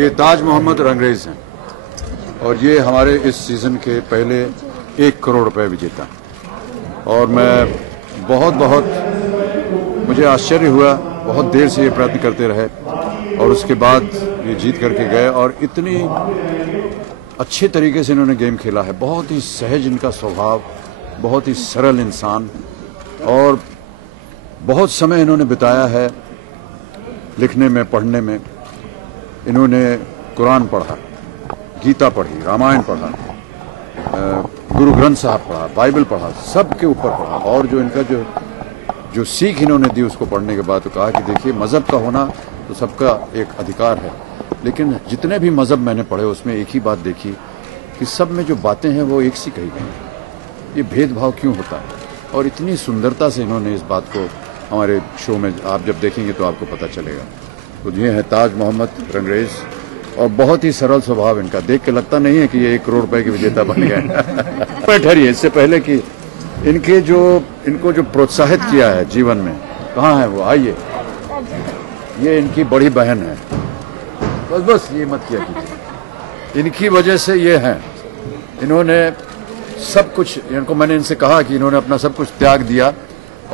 ये ताज मोहम्मद रंगरेज हैं और ये हमारे इस सीजन के पहले 1 करोड़ रुपए विजेता। और मैं बहुत मुझे आश्चर्य हुआ, बहुत देर से ये प्रयत्न करते रहे और उसके बाद ये जीत करके गए और इतनी अच्छे तरीके से इन्होंने गेम खेला है। बहुत ही सहज इनका स्वभाव, बहुत ही सरल इंसान और बहुत समय इन्होंने बिताया है लिखने में, पढ़ने में। इन्होंने कुरान पढ़ा, गीता पढ़ी, रामायण पढ़ा, गुरु ग्रंथ साहब पढ़ा, बाइबल पढ़ा, सब के ऊपर पढ़ा। और जो इनका जो सीख इन्होंने दी उसको पढ़ने के बाद तो कहा कि देखिए, मजहब का होना तो सबका एक अधिकार है, लेकिन जितने भी मजहब मैंने पढ़े उसमें एक ही बात देखी कि सब में जो बातें हैं वो एक सी कही गई। ये भेदभाव क्यों होता है? और इतनी सुंदरता से इन्होंने इस बात को हमारे शो में आप जब देखेंगे तो आपको पता चलेगा। तो ये है ताज मोहम्मद रंगरेज और बहुत ही सरल स्वभाव इनका, देख के लगता नहीं है कि ये 1 करोड़ रुपए के विजेता बन गए। ठहरिए, इससे पहले कि इनको जो प्रोत्साहित किया है जीवन में, कहाँ है वो? आइए, ये इनकी बड़ी बहन है। बस ये मत किया कीजिए, इनकी वजह से ये हैं। इन्होंने सब कुछ, इनको मैंने इनसे कहा कि इन्होंने अपना सब कुछ त्याग दिया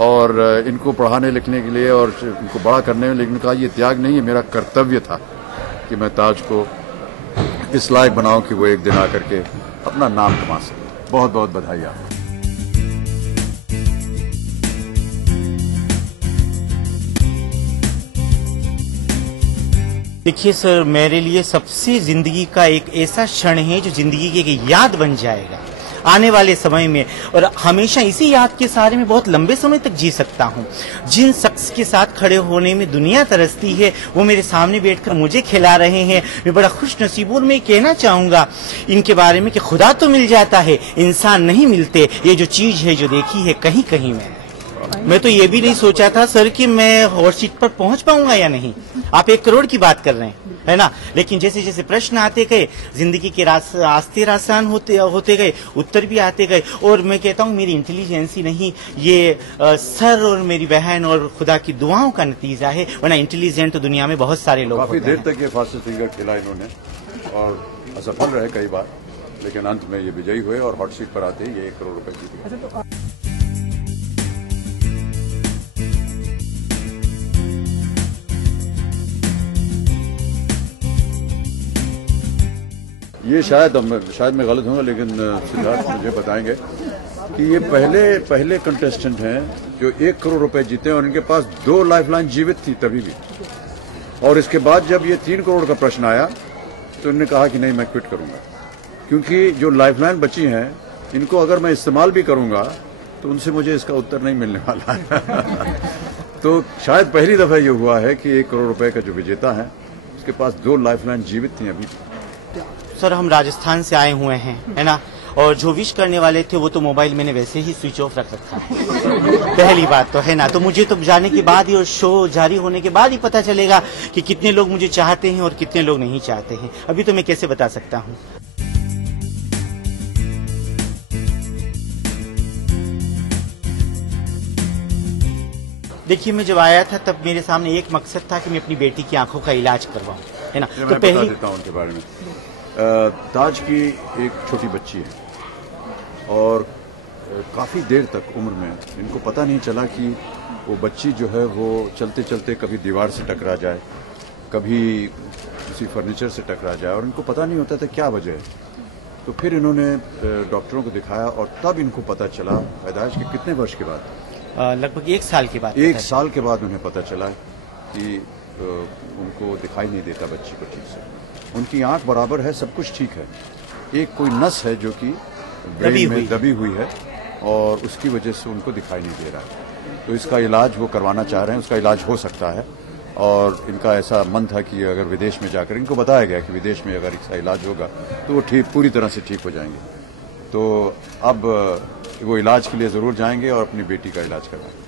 और इनको पढ़ाने लिखने के लिए और इनको बड़ा करने में, लेकिन कहा ये त्याग नहीं है, मेरा कर्तव्य था कि मैं ताज को इस लायक बनाऊं कि वो एक दिन आकर के अपना नाम कमा सके। बहुत बहुत बधाई आपको। देखिए सर, मेरे लिए सबसे जिंदगी का एक ऐसा क्षण है जो जिंदगी की एक याद बन जाएगा आने वाले समय में, और हमेशा इसी याद के सहारे में बहुत लंबे समय तक जी सकता हूँ। जिन शख्स के साथ खड़े होने में दुनिया तरसती है वो मेरे सामने बैठकर मुझे खिला रहे हैं। मैं बड़ा खुश नसीब हूं। मैं कहना चाहूंगा इनके बारे में कि खुदा तो मिल जाता है, इंसान नहीं मिलते। ये जो चीज है जो देखी है कहीं कहीं मैं तो ये भी नहीं सोचा था सर कि मैं हॉट सीट पर पहुंच पाऊंगा या नहीं। आप 1 करोड़ की बात कर रहे हैं, है ना? लेकिन जैसे जैसे प्रश्न आते गए, जिंदगी के रास्ते आसान होते गए, उत्तर भी आते गए। और मैं कहता हूँ मेरी इंटेलिजेंसी नहीं, ये सर और मेरी बहन और खुदा की दुआओं का नतीजा है, वरना इंटेलिजेंट तो दुनिया में बहुत सारे लोग। काफी देर तक ये फास्ट फिंगर खेला इन्होंने और असफल रहे कई बार, लेकिन अंत में ये विजयी हुए और हॉट सीट पर आते ही ये 1 करोड़ रुपए जीत गए। ये शायद मैं गलत हूँ, लेकिन सिद्धार्थ मुझे बताएंगे कि ये पहले कंटेस्टेंट हैं जो 1 करोड़ रुपए जीते और इनके पास 2 लाइफलाइन जीवित थी तभी भी। और इसके बाद जब ये 3 करोड़ का प्रश्न आया तो इन्होंने कहा कि नहीं, मैं क्विट करूंगा, क्योंकि जो लाइफलाइन बची हैं इनको अगर मैं इस्तेमाल भी करूंगा तो उनसे मुझे इसका उत्तर नहीं मिलने वाला है। तो शायद पहली दफा ये हुआ है कि 1 करोड़ रुपए का जो विजेता है उसके पास 2 लाइफलाइन जीवित थी अभी। सर, हम राजस्थान से आए हुए हैं, है ना? और जो विश करने वाले थे वो तो मोबाइल मैंने वैसे ही स्विच ऑफ रख रखा है। पहली बात तो है ना, तो मुझे तो जाने के बाद ही और शो जारी होने के बाद ही पता चलेगा कि कितने लोग मुझे चाहते हैं और कितने लोग नहीं चाहते हैं। अभी तो मैं कैसे बता सकता हूँ? देखिए, मैं जब आया था तब मेरे सामने एक मकसद था कि मैं अपनी बेटी की आंखों का इलाज करवाऊं, है ना? तो पहले बता देता हूं उनके बारे में। ताज की एक छोटी बच्ची है और काफ़ी देर तक उम्र में इनको पता नहीं चला कि वो बच्ची जो है वो चलते चलते कभी दीवार से टकरा जाए, कभी किसी फर्नीचर से टकरा जाए और इनको पता नहीं होता था क्या वजह है। तो फिर इन्होंने डॉक्टरों को दिखाया और तब इनको पता चला, पैदाइश के कितने वर्ष के बाद? लगभग 1 साल के बाद। 1 साल के बाद उन्हें पता चला कि उनको दिखाई नहीं देता बच्ची को ठीक से। उनकी आंख बराबर है, सब कुछ ठीक है, एक कोई नस है जो कि ब्रेन में दबी हुई है और उसकी वजह से उनको दिखाई नहीं दे रहा है। तो इसका इलाज वो करवाना चाह रहे हैं, उसका इलाज हो सकता है और इनका ऐसा मन था कि अगर विदेश में जाकर, इनको बताया गया कि विदेश में अगर इसका इलाज होगा तो वो पूरी तरह से ठीक हो जाएंगे। तो अब वो इलाज के लिए ज़रूर जाएंगे और अपनी बेटी का इलाज करवाएंगे।